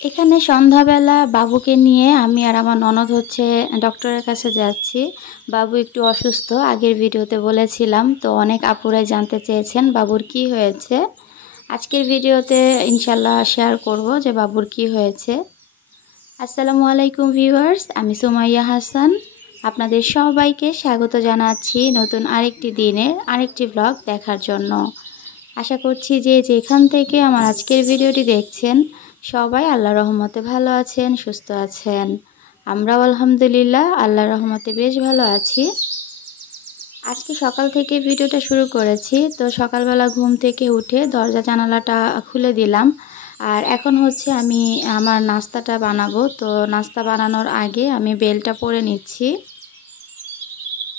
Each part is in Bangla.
এখানে সন্ধ্যাবেলা বাবুকে নিয়ে আমি আর আমার ননদ হচ্ছে ডক্টরের কাছে যাচ্ছি। বাবু একটু অসুস্থ, আগের ভিডিওতে বলেছিলাম। তো অনেক আপুরাই জানতে চেয়েছেন বাবুর কি হয়েছে। আজকের ভিডিওতে ইনশাল্লাহ শেয়ার করব যে বাবুর কি হয়েছে। আসসালামু আলাইকুম ভিউয়ার্স, আমি সুমাইয়া হাসান। আপনাদের সবাইকে স্বাগত জানাচ্ছি নতুন আরেকটি দিনের আরেকটি ব্লগ দেখার জন্য। আশা করছি যে যেখান থেকে আমার আজকের ভিডিওটি দেখছেন সবাই আল্লাহর রহমতে ভালো আছেন, সুস্থ আছেন। আমরাও আলহামদুলিল্লাহ আল্লাহর রহমতে বেশ ভালো আছি। আজকে সকাল থেকে ভিডিওটা শুরু করেছি। তো সকালবেলা ঘুম থেকে উঠে দরজা জানালাটা খুলে দিলাম। আর এখন হচ্ছে আমি আমার নাস্তাটা বানাবো। তো নাস্তা বানানোর আগে আমি বেলটা পরে নিচ্ছি।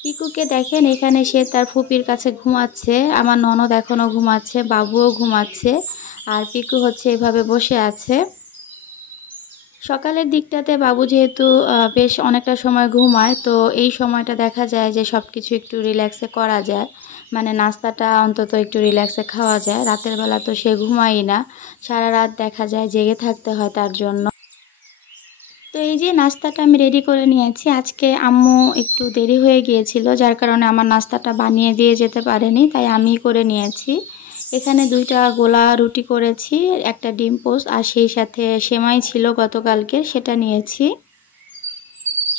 পিকুকে দেখেন এখানে সে তার ফুপির কাছে ঘুমাচ্ছে, আমার ননদ এখনও ঘুমাচ্ছে, বাবুও ঘুমাচ্ছে, আর পিকু হচ্ছে এভাবে বসে আছে। সকালের দিকটাতে বাবু যেহেতু বেশ অনেকটা সময় ঘুমায়, তো এই সময়টা দেখা যায় যে সব কিছু একটু রিল্যাক্সে করা যায়, মানে নাস্তাটা অন্তত একটু রিল্যাক্সে খাওয়া যায়। রাতের বেলা তো সে ঘুমাই না, সারা রাত দেখা যায় জেগে থাকতে হয় তার জন্য। তো এই যে নাস্তাটা আমি রেডি করে নিয়েছি। আজকে আম্মু একটু দেরি হয়ে গিয়েছিল, যার কারণে আমার নাস্তাটা বানিয়ে দিয়ে যেতে পারেনি, তাই আমি করে নিয়েছি। এখানে 2টা গোলা রুটি করেছি, একটা ডিম পোস্ট, আর সেই সাথে সেমাই ছিল গতকালকে, সেটা নিয়েছি।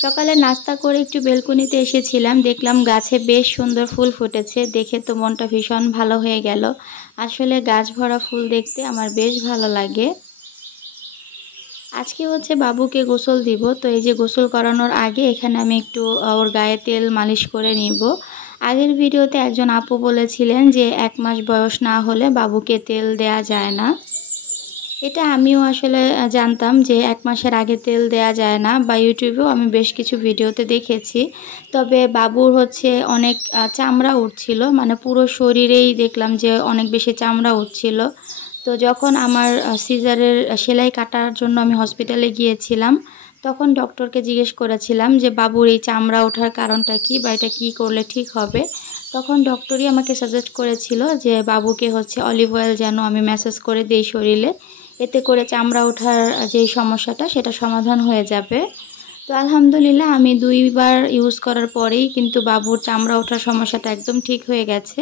সকালে নাস্তা করে একটু বেলকনিতে এসেছিলাম, দেখলাম গাছে বেশ সুন্দর ফুল ফুটেছে, দেখে তো মনটা ভীষণ ভালো হয়ে গেল। আসলে গাছ ভরা ফুল দেখতে আমার বেশ ভালো লাগে। আজকে হচ্ছে বাবুকে গোসল দিব। তো এই যে গোসল করানোর আগে এখানে আমি একটু ওর গায়ে তেল মালিশ করে নিব। আগের ভিডিওতে একজন আপু বলেছিলেন যে 1 মাস বয়স না হলে বাবুকে তেল দেয়া যায় না। এটা আমিও আসলে জানতাম যে 1 মাসের আগে তেল দেয়া যায় না, বা ইউটিউবেও আমি বেশ কিছু ভিডিওতে দেখেছি। তবে বাবুর হচ্ছে অনেক চামড়া উঠছিল, মানে পুরো শরীরেই দেখলাম যে অনেক বেশি চামড়া উঠছিল। তো যখন আমার সিজারের সেলাই কাটার জন্য আমি হসপিটালে গিয়েছিলাম, তখন ডক্টরকে জিজ্ঞেস করেছিলাম যে বাবুর এই চামড়া ওঠার কারণটা কি, বা এটা কী করলে ঠিক হবে। তখন ডক্টরই আমাকে সাজেস্ট করেছিল যে বাবুকে হচ্ছে অলিভ অয়েল যেন আমি ম্যাসাজ করে দিই শরীরে, এতে করে চামড়া ওঠার যেই সমস্যাটা সেটা সমাধান হয়ে যাবে। তো আলহামদুলিল্লাহ আমি 2বার ইউজ করার পরেই কিন্তু বাবুর চামড়া ওঠার সমস্যাটা একদম ঠিক হয়ে গেছে।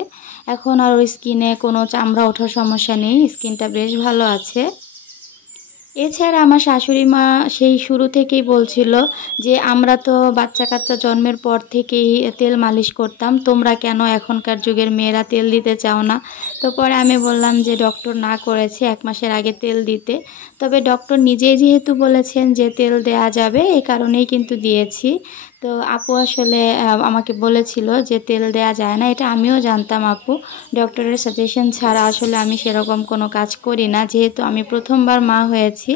এখন আর ওই স্কিনে কোনো চামড়া ওঠার সমস্যা নেই, স্কিনটা বেশ ভালো আছে। এছাড়া আমার শাশুড়ি মা সেই শুরু থেকেই বলছিল যে আমরা তো বাচ্চা কাচ্চা জন্মের পর থেকেই তেল মালিশ করতাম, তোমরা কেন এখনকার যুগের মেয়েরা তেল দিতে চাও না। তো পরে আমি বললাম যে ডক্টর না করেছে 1 মাসের আগে তেল দিতে, তবে ডক্টর নিজেই যেহেতু বলেছেন যে তেল দেয়া যাবে, এই কারণেই কিন্তু দিয়েছি। তো আপু আসলে আমাকে বলেছিল যে তেল দেয়া যায় না, এটা আমিও জানতাম আপু। ডক্টরের সাজেশন ছাড়া আসলে আমি সেরকম কোনো কাজ করি না, যেহেতু আমি প্রথমবার মা হয়েছি,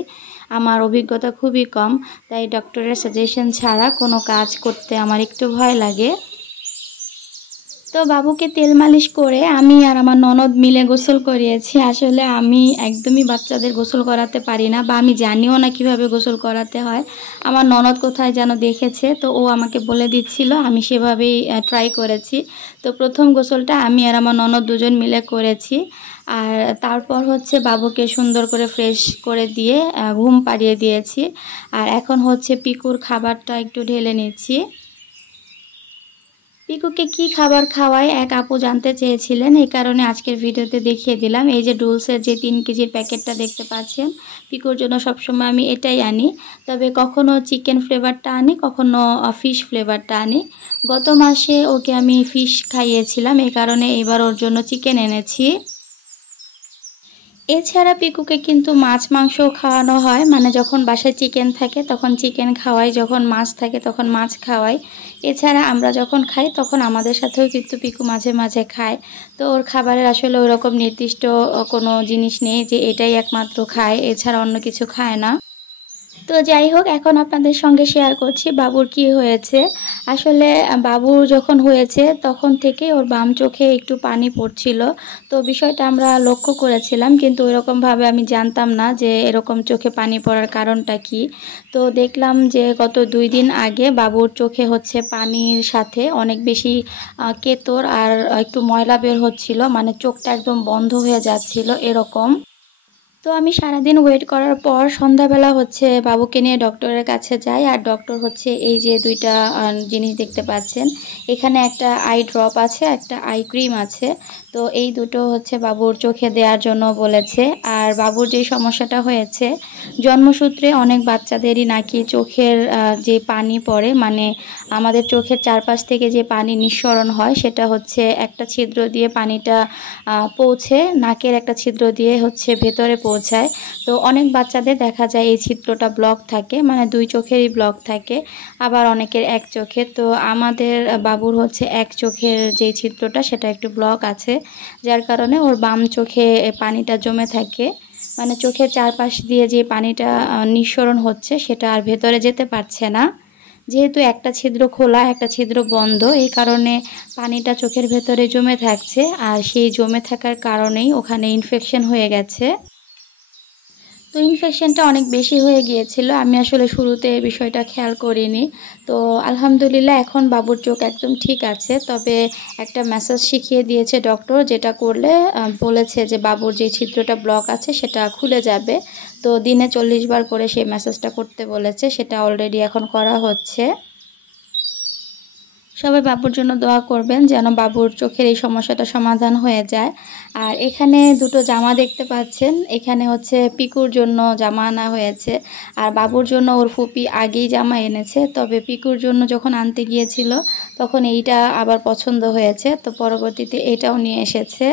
আমার অভিজ্ঞতা খুবই কম, তাই ডক্টরের সাজেশন ছাড়া কোনো কাজ করতে আমার একটু ভয় লাগে। তো বাবুকে তেল মালিশ করে আমি আর আমার ননদ মিলে গোসল করিয়েছি। আসলে আমি একদমই বাচ্চাদের গোসল করাতে পারি না, বা আমি জানিও না কিভাবে গোসল করাতে হয়। আমার ননদ কোথায় যেন দেখেছে, তো ও আমাকে বলে দিচ্ছিল, আমি সেভাবেই ট্রাই করেছি। তো প্রথম গোসলটা আমি আর আমার ননদ দুজন মিলে করেছি। আর তারপর হচ্ছে বাবুকে সুন্দর করে ফ্রেশ করে দিয়ে ঘুম পাড়িয়ে দিয়েছি। আর এখন হচ্ছে পিকুর খাবারটা একটু ঢেলে নিচ্ছি। পিকুকে কি খাবার খাওয়ায় এক আপু জানতে চেয়েছিলেন, এই কারণে আজকের ভিডিওতে দেখিয়ে দিলাম। এই যে ডুলসের যে 3 কেজির প্যাকেটটা দেখতে পাচ্ছেন, পিকুর জন্য সবসময় আমি এটাই আনি। তবে কখনো চিকেন ফ্লেভারটা আনি, কখনো ফিশ ফ্লেভারটা আনি। গত মাসে ওকে আমি ফিশ খাইয়েছিলাম, এই কারণে এবার ওর জন্য চিকেন এনেছি। এছাড়া পিকুকে কিন্তু মাছ মাংসও খাওয়ানো হয়, মানে যখন বাসায় চিকেন থাকে তখন চিকেন খাওয়াই, যখন মাছ থাকে তখন মাছ খাওয়াই। এছাড়া আমরা যখন খাই তখন আমাদের সাথেও কিন্তু পিকু মাঝে মাঝে খায়। তো ওর খাবারের আসলে ওরকম নির্দিষ্ট কোনো জিনিস নেই যে এটাই একমাত্র খায়, এছাড়া অন্য কিছু খায় না। তো যাই হোক, এখন আপনাদের সঙ্গে শেয়ার করছি বাবুর কি হয়েছে। আসলে বাবুর যখন হয়েছে তখন থেকে ওর বাম চোখে একটু পানি পড়ছিল। তো বিষয়টা আমরা লক্ষ্য করেছিলাম, কিন্তু ওইরকমভাবে আমি জানতাম না যে এরকম চোখে পানি পড়ার কারণটা কি। তো দেখলাম যে গত 2 দিন আগে বাবুর চোখে হচ্ছে পানির সাথে অনেক বেশি কেতর আর একটু ময়লা বের হচ্ছিল, মানে চোখটা একদম বন্ধ হয়ে যাচ্ছিল এরকম। তো আমি সারাদিন ওয়েট করার পর সন্ধ্যাবেলা হচ্ছে বাবুকে নিয়ে ডক্টরের কাছে যাই। আর ডক্টর হচ্ছে এই যে দুইটা জিনিস দেখতে পাচ্ছেন, এখানে একটা আই ড্রপ আছে, একটা আই ক্রিম আছে। তো এই দুটো হচ্ছে বাবুর চোখে দেওয়ার জন্য বলেছে। আর বাবুর যে সমস্যাটা হয়েছে, জন্মসূত্রে অনেক বাচ্চাদেরই নাকি চোখের যে পানি পড়ে, মানে আমাদের চোখের চারপাশ থেকে যে পানি নিঃসরণ হয়, সেটা হচ্ছে একটা ছিদ্র দিয়ে পানিটা পৌঁছে নাকের একটা ছিদ্র দিয়ে হচ্ছে ভেতরে পৌঁছায়। তো অনেক বাচ্চাদের দেখা যায় এই ছিদ্রটা ব্লক থাকে, মানে দুই চোখেরই ব্লক থাকে, আবার অনেকের এক চোখে। তো আমাদের বাবুর হচ্ছে এক চোখের যে ছিদ্রটা সেটা একটু ব্লক আছে, যার কারণে ওর বাম চোখে পানিটা জমে থাকে, মানে চোখের চারপাশ দিয়ে যে পানিটা নিঃসরণ হচ্ছে সেটা আর ভেতরে যেতে পারছে না। যেহেতু একটা ছিদ্র খোলা একটা ছিদ্র বন্ধ, এই কারণে পানিটা চোখের ভেতরে জমে থাকছে। আর সেই জমে থাকার কারণেই ওখানে ইনফেকশন হয়ে গেছে। তো ইনফেকশনটা অনেক বেশি হয়ে গিয়েছিল, আমি আসলে শুরুতে এই বিষয়টা খেয়াল করিনি। তো আলহামদুলিল্লাহ এখন বাবুর চোখ একদম ঠিক আছে। তবে একটা ম্যাসাজ শিখিয়ে দিয়েছে ডক্টর, যেটা করলে বলেছে যে বাবুর যে ছিদ্রটা ব্লক আছে সেটা খুলে যাবে। তো দিনে 40 বার করে সেই ম্যাসাজটা করতে বলেছে, সেটা অলরেডি এখন করা হচ্ছে। সবাই বাবুর জন্য দোয়া করবেন যেন বাবুর চোখের এই সমস্যাটা সমাধান হয়ে যায়। আর এখানে দুটো জামা দেখতে পাচ্ছেন, এখানে হচ্ছে পিকুর জন্য জামা আনা হয়েছে। আর বাবুর জন্য ওর ফুপি আগেই জামা এনেছে, তবে পিকুর জন্য যখন আনতে গিয়েছিল তখন এইটা আবার পছন্দ হয়েছে, তো পরবর্তীতে এটাও নিয়ে এসেছে।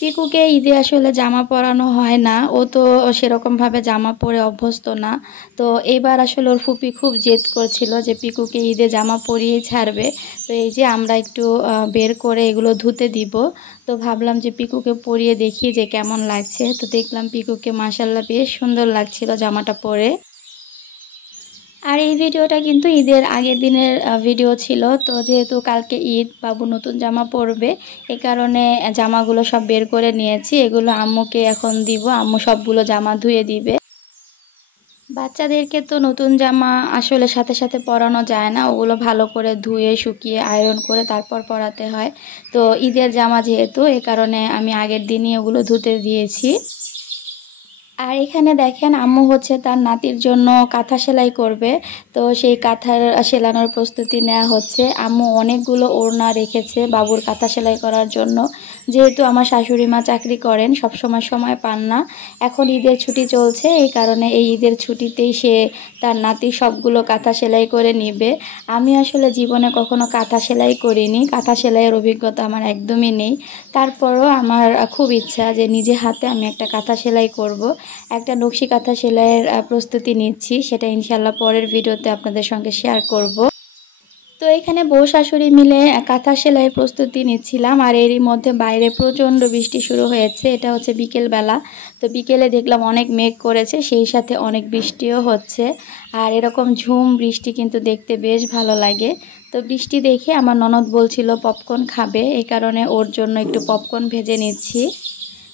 পিকুকে ঈদে আসলে জামা পরানো হয় না, ও তো সেরকমভাবে জামা পরে অভ্যস্ত না। তো এইবার আসলে ওর ফুপি খুব জেদ করছিল যে পিকুকে ঈদে জামা পরিয়েই ছাড়বে। তো এই যে আমরা একটু বের করে এগুলো ধুতে দিব। তো ভাবলাম যে পিকুকে পরিয়ে দেখি যে কেমন লাগছে। তো দেখলাম পিকুকে মাশাআল্লাহ বেশ সুন্দর লাগছিল জামাটা পরে। আর এই ভিডিওটা কিন্তু ঈদের আগের দিনের ভিডিও ছিল। তো যেহেতু কালকে ঈদ, বাবু নতুন জামা পরবে, এই কারণে জামাগুলো সব বের করে নিয়েছি। এগুলো আম্মুকে এখন দিব, আম্মু সবগুলো জামা ধুয়ে দিবে। বাচ্চাদেরকে তো নতুন জামা আসলে সাথে সাথে পরানো যায় না, ওগুলো ভালো করে ধুয়ে শুকিয়ে আয়রন করে তারপর পরাতে হয়। তো ঈদের জামা যেহেতু, এই কারণে আমি আগের দিনই ওগুলো ধুতে দিয়েছি। আর এখানে দেখেন আম্মু হচ্ছে তার নাতির জন্য কাঁথা সেলাই করবে। তো সেই কাঁথার সেলানোর প্রস্তুতি নেওয়া হচ্ছে। আম্মু অনেকগুলো ওড়না রেখেছে বাবুর কাঁথা সেলাই করার জন্য। যেহেতু আমার শাশুড়ি মা চাকরি করেন, সব সময় পান না। এখন ঈদের ছুটি চলছে, এই কারণে এই ঈদের ছুটিতেই সে তার নাতি সবগুলো কাঁথা সেলাই করে নিবে। আমি আসলে জীবনে কখনো কাঁথা সেলাই করিনি, কাঁথা সেলাইয়ের অভিজ্ঞতা আমার একদমই নেই। তারপরও আমার খুব ইচ্ছা যে নিজে হাতে আমি একটা কাঁথা সেলাই করব। একটা নকশি কাঁথা সেলাইয়ের প্রস্তুতি নিচ্ছি, সেটা ইনশাল্লাহ পরের ভিডিওতে আপনাদের সঙ্গে শেয়ার করব। তো এখানে বউ শাশুড়ি মিলে কাঁথা সেলাই প্রস্তুতি নিচ্ছিলাম। আর এরই মধ্যে বাইরে প্রচণ্ড বৃষ্টি শুরু হয়েছে, এটা হচ্ছে বিকেলবেলা। তো বিকেলে দেখলাম অনেক মেঘ করেছে, সেই সাথে অনেক বৃষ্টিও হচ্ছে। আর এরকম ঝুম বৃষ্টি কিন্তু দেখতে বেশ ভালো লাগে। তো বৃষ্টি দেখে আমার ননদ বলছিল পপকর্ন খাবে, এই কারণে ওর জন্য একটু পপকর্ন ভেজে নিচ্ছি।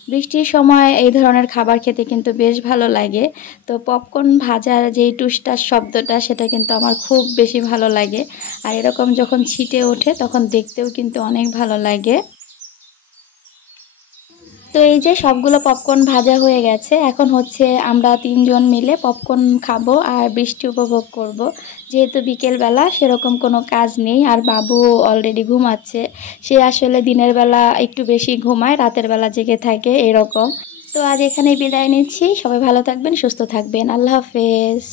বৃষ্টির সময় এই ধরনের খাবার খেতে কিন্তু বেশ ভালো লাগে। তো পপকর্ন ভাজার যেই টুসটাস শব্দটা, সেটা কিন্তু আমার খুব বেশি ভালো লাগে। আর এরকম যখন ছিটে ওঠে তখন দেখতেও কিন্তু অনেক ভালো লাগে। তো এই যে সবগুলো পপকর্ন ভাজা হয়ে গেছে, এখন হচ্ছে আমরা তিনজন মিলে পপকর্ন খাবো আর বৃষ্টি উপভোগ করব। যেহেতু বিকেলবেলা সেরকম কোনো কাজ নেই, আর বাবু অলরেডি ঘুমাচ্ছে। সে আসলে দিনের বেলা একটু বেশি ঘুমায়, রাতের বেলা জেগে থাকে এরকম। তো আজ এখানেই বিদায় নিচ্ছি, সবাই ভালো থাকবেন, সুস্থ থাকবেন, আল্লাহ হাফেজ।